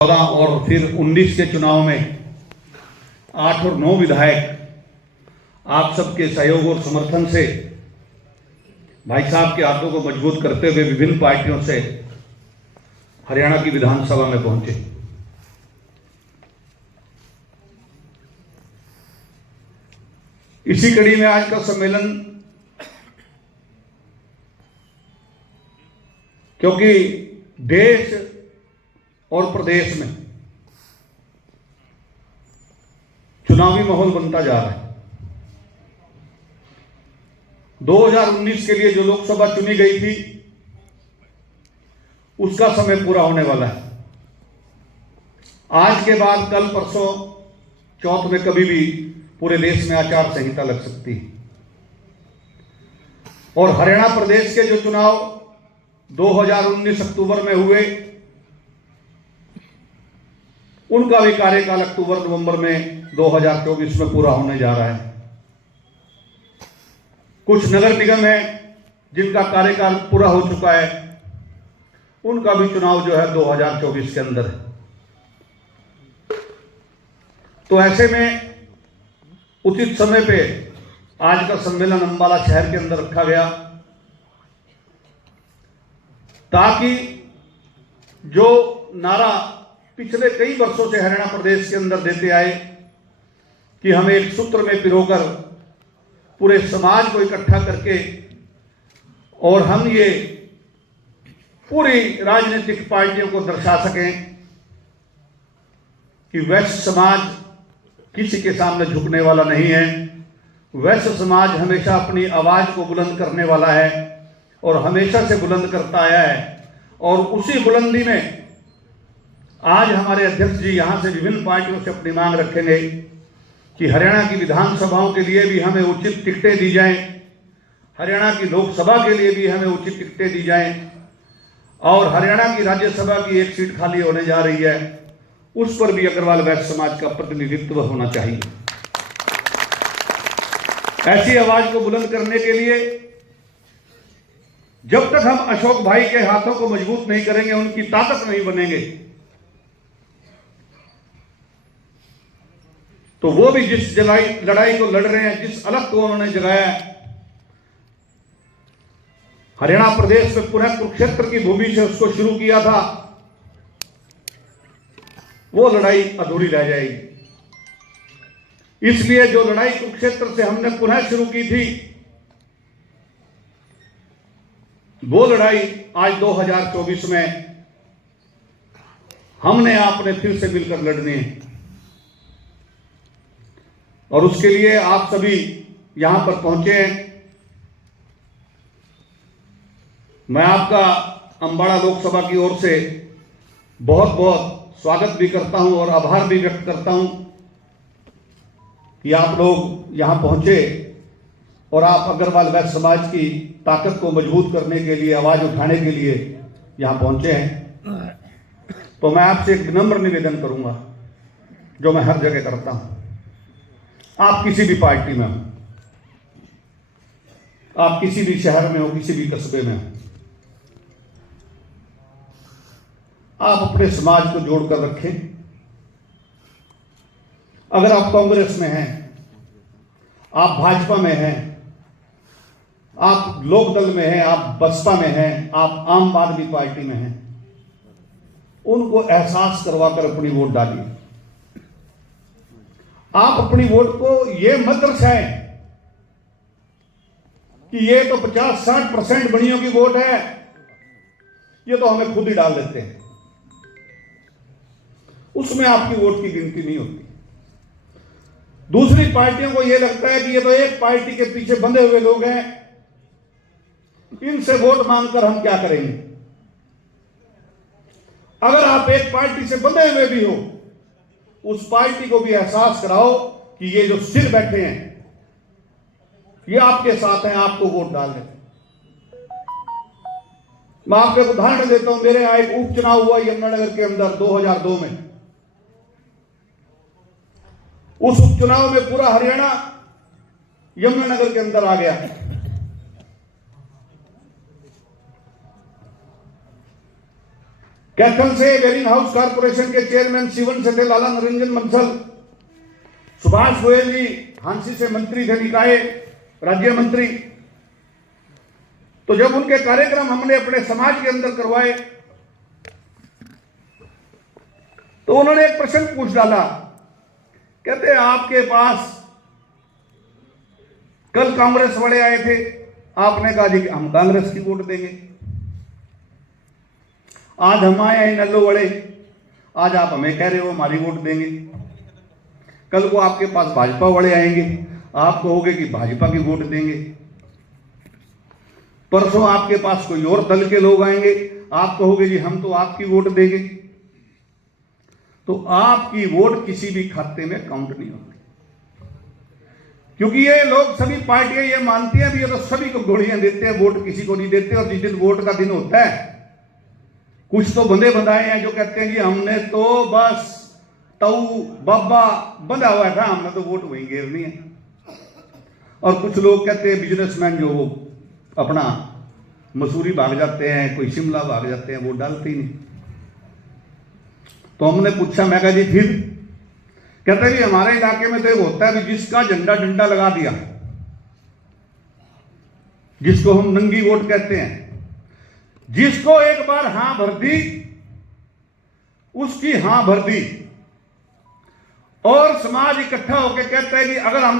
14 और फिर 19 के चुनाव में 8 और 9 विधायक आप सबके सहयोग और समर्थन से भाई साहब के हाथों को मजबूत करते हुए विभिन्न पार्टियों से हरियाणा की विधानसभा में पहुंचे। इसी कड़ी में आज का सम्मेलन, क्योंकि देश और प्रदेश में चुनावी माहौल बनता जा रहा है। 2019 के लिए जो लोकसभा चुनी गई थी उसका समय पूरा होने वाला है। आज के बाद कल परसों चौथ में कभी भी पूरे देश में आचार संहिता लग सकती है। और हरियाणा प्रदेश के जो चुनाव 2019 अक्टूबर में हुए, उनका भी कार्यकाल अक्टूबर नवंबर में 2024 में पूरा होने जा रहा है। कुछ नगर निगम हैं जिनका कार्यकाल पूरा हो चुका है, उनका भी चुनाव जो है 2024 के अंदर है। तो ऐसे में उचित समय पे आज का सम्मेलन अंबाला शहर के अंदर रखा गया, ताकि जो नारा पिछले कई वर्षों से हरियाणा प्रदेश के अंदर देते आए कि हमें एक सूत्र में पिरोकर पूरे समाज को इकट्ठा करके और हम ये पूरी राजनीतिक पार्टियों को दर्शा सकें कि वैश्य समाज किसी के सामने झुकने वाला नहीं है। वैश्य समाज हमेशा अपनी आवाज को बुलंद करने वाला है और हमेशा से बुलंद करता आया है। और उसी बुलंदी में आज हमारे अध्यक्ष जी यहां से विभिन्न पार्टियों से अपनी मांग रखेंगे कि हरियाणा की विधानसभाओं के लिए भी हमें उचित टिकटें दी जाएं, हरियाणा की लोकसभा के लिए भी हमें उचित टिकटें दी जाएं, और हरियाणा की राज्यसभा की एक सीट खाली होने जा रही है, उस पर भी अग्रवाल वैश्य समाज का प्रतिनिधित्व होना चाहिए। ऐसी आवाज को बुलंद करने के लिए जब तक हम अशोक भाई के हाथों को मजबूत नहीं करेंगे, उनकी ताकत नहीं बनेंगे, तो वो भी जिस लड़ाई को लड़ रहे हैं, जिस अलग को उन्होंने जगाया है, हरियाणा प्रदेश में पुनः कुरुक्षेत्र की भूमि से उसको शुरू किया था, वो लड़ाई अधूरी रह जाएगी। इसलिए जो लड़ाई कुरुक्षेत्र से हमने पुनः शुरू की थी, वो लड़ाई आज 2024 में हमने आपने फिर से मिलकर लड़नी है। और उसके लिए आप सभी यहां पर पहुंचे हैं। मैं आपका अंबाला लोकसभा की ओर से बहुत बहुत स्वागत भी करता हूं और आभार भी व्यक्त करता हूं कि आप लोग यहां पहुंचे और आप अग्रवाल वैश्य समाज की ताकत को मजबूत करने के लिए, आवाज उठाने के लिए यहां पहुंचे हैं। तो मैं आपसे एक विनम्र निवेदन करूंगा, जो मैं हर जगह करता हूं। आप किसी भी पार्टी में हो, आप किसी भी शहर में हो, किसी भी कस्बे में हो, आप अपने समाज को जोड़कर रखें। अगर आप कांग्रेस में हैं, आप भाजपा में हैं, आप लोकदल में हैं, आप बसपा में हैं, आप आम आदमी पार्टी में हैं, उनको एहसास करवाकर अपनी वोट डालिए। आप अपनी वोट को ये मत दर्शाएं कि ये तो 50-60% बड़ियों की वोट है, ये तो हमें खुद ही डाल देते हैं। उसमें आपकी वोट की गिनती नहीं होती। दूसरी पार्टियों को यह लगता है कि ये तो एक पार्टी के पीछे बंधे हुए लोग हैं, इनसे वोट मांगकर हम क्या करेंगे। अगर आप एक पार्टी से बंधे हुए भी हो, उस पार्टी को भी एहसास कराओ कि ये जो सिर बैठे हैं, ये आपके साथ हैं, आपको वोट डाल दें। मैं आपको एक उदाहरण देता हूं। मेरे यहां एक उपचुनाव हुआ यमुनानगर के अंदर 2002 में। उस उपचुनाव में पूरा हरियाणा यमुनानगर के अंदर आ गया। कैथल से वेरिंग हाउस कारपोरेशन के चेयरमैन सीवन से थे लाला निरंजन बंसल। सुभाष गोयल जी हांसी से मंत्री थे, निकाय राज्य मंत्री। तो जब उनके कार्यक्रम हमने अपने समाज के अंदर करवाए तो उन्होंने एक प्रश्न पूछ डाला। कहते आपके पास कल कांग्रेस वाले आए थे, आपने कहा जी हम कांग्रेस की वोट देंगे। आज हम आए हैं नल्लो वाले, आज आप हमें कह रहे हो हमारी वोट देंगे। कल को आपके पास भाजपा वाले आएंगे, आप कहोगे कि भाजपा की वोट देंगे। परसों आपके पास कोई और दल के लोग आएंगे, आप कहोगे जी हम तो आपकी वोट देंगे। तो आपकी वोट किसी भी खाते में काउंट नहीं होगी, क्योंकि ये लोग सभी पार्टियां ये मानती हैं भी ये तो सभी को गोलियां देते हैं, वोट किसी को नहीं देते। और जिस दिन वोट का दिन होता है कुछ तो बंदे बंधाए हैं जो कहते हैं कि हमने तो बस तऊ बाबा बंधा हुआ था, हमने तो वोट वहीं घेरनी है। और कुछ लोग कहते हैं बिजनेसमैन जो वो अपना मसूरी भाग जाते हैं, कोई शिमला भाग जाते हैं, वोट डालते ही नहीं। तो हमने पूछा, मैं कहा जी फिर? कहते जी हमारे इलाके में तो एक होता है भी जिसका झंडा डंडा लगा दिया, जिसको हम नंगी वोट कहते हैं, जिसको एक बार हां भर दी उसकी हां भर दी। और समाज इकट्ठा होकर कहता है कि अगर हम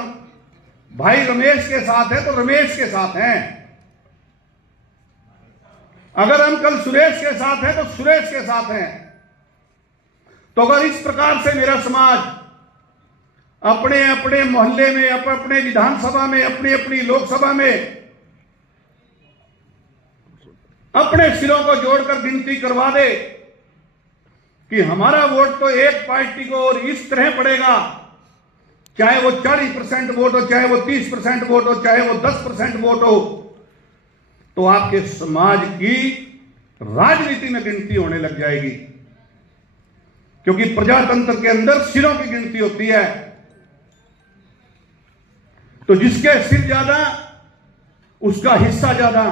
भाई रमेश के साथ हैं तो रमेश के साथ हैं, अगर हम कल सुरेश के साथ हैं तो सुरेश के साथ हैं। तो अगर इस प्रकार से मेरा समाज अपने अपने मोहल्ले में, अपने अपने विधानसभा में, अपनी अपनी लोकसभा में अपने सिरों को जोड़कर गिनती करवा दे कि हमारा वोट तो एक पार्टी को और इस तरह पड़ेगा, चाहे वो 40% वोट हो, चाहे वो 30% वोट हो, चाहे वो 10% वोट हो, तो आपके समाज की राजनीति में गिनती होने लग जाएगी। क्योंकि प्रजातंत्र के अंदर सिरों की गिनती होती है। तो जिसके सिर ज्यादा उसका हिस्सा ज्यादा,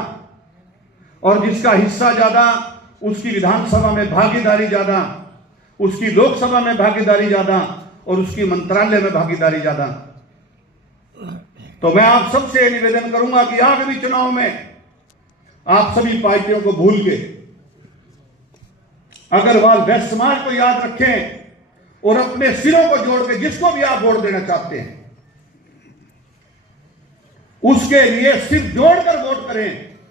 और जिसका हिस्सा ज्यादा उसकी विधानसभा में भागीदारी ज्यादा, उसकी लोकसभा में भागीदारी ज्यादा, और उसकी मंत्रालय में भागीदारी ज्यादा। तो मैं आप सबसे निवेदन करूंगा कि आगामी चुनाव में आप सभी पार्टियों को भूल के अग्रवाल वैश्य समाज को याद रखें और अपने सिरों को जोड़ के जिसको भी आप वोट देना चाहते हैं उसके लिए सिर जोड़कर वोट करें,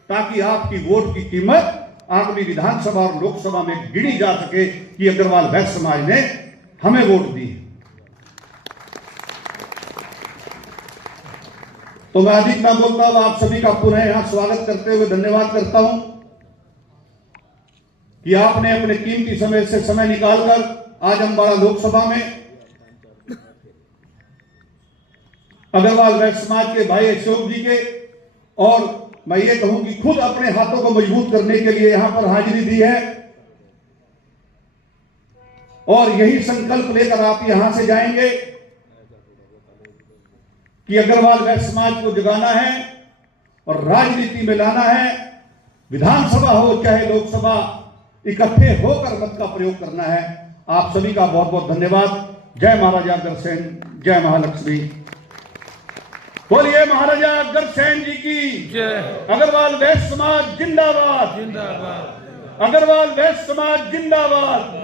ताकि आपकी वोट की कीमत आगामी विधानसभा और लोकसभा में गिनी जा सके कि अग्रवाल वैश्य समाज ने हमें वोट दी। तो मैं अधिक ना बोलता हूं, आप सभी का पुनः यहां स्वागत करते हुए धन्यवाद करता हूं कि आपने अपने कीमती समय से समय निकालकर आज अम्बाड़ा लोकसभा में अग्रवाल वैश्य समाज के भाई अशोक जी के, और मैं ये कहूं कि खुद अपने हाथों को मजबूत करने के लिए यहां पर हाजिरी दी है। और यही संकल्प लेकर आप यहां से जाएंगे कि अग्रवाल वैश्य समाज को जगाना है और राजनीति में लाना है। विधानसभा हो चाहे लोकसभा, इकट्ठे होकर मत का प्रयोग करना है। आप सभी का बहुत बहुत धन्यवाद। जय महाराजा अग्रसेन, जय महालक्ष्मी। बोलिए महाराजा अग्रसेन जी की जय। अग्रवाल वैश्य समाज जिंदाबाद, जिंदाबाद। अग्रवाल वैश्य समाज जिंदाबाद।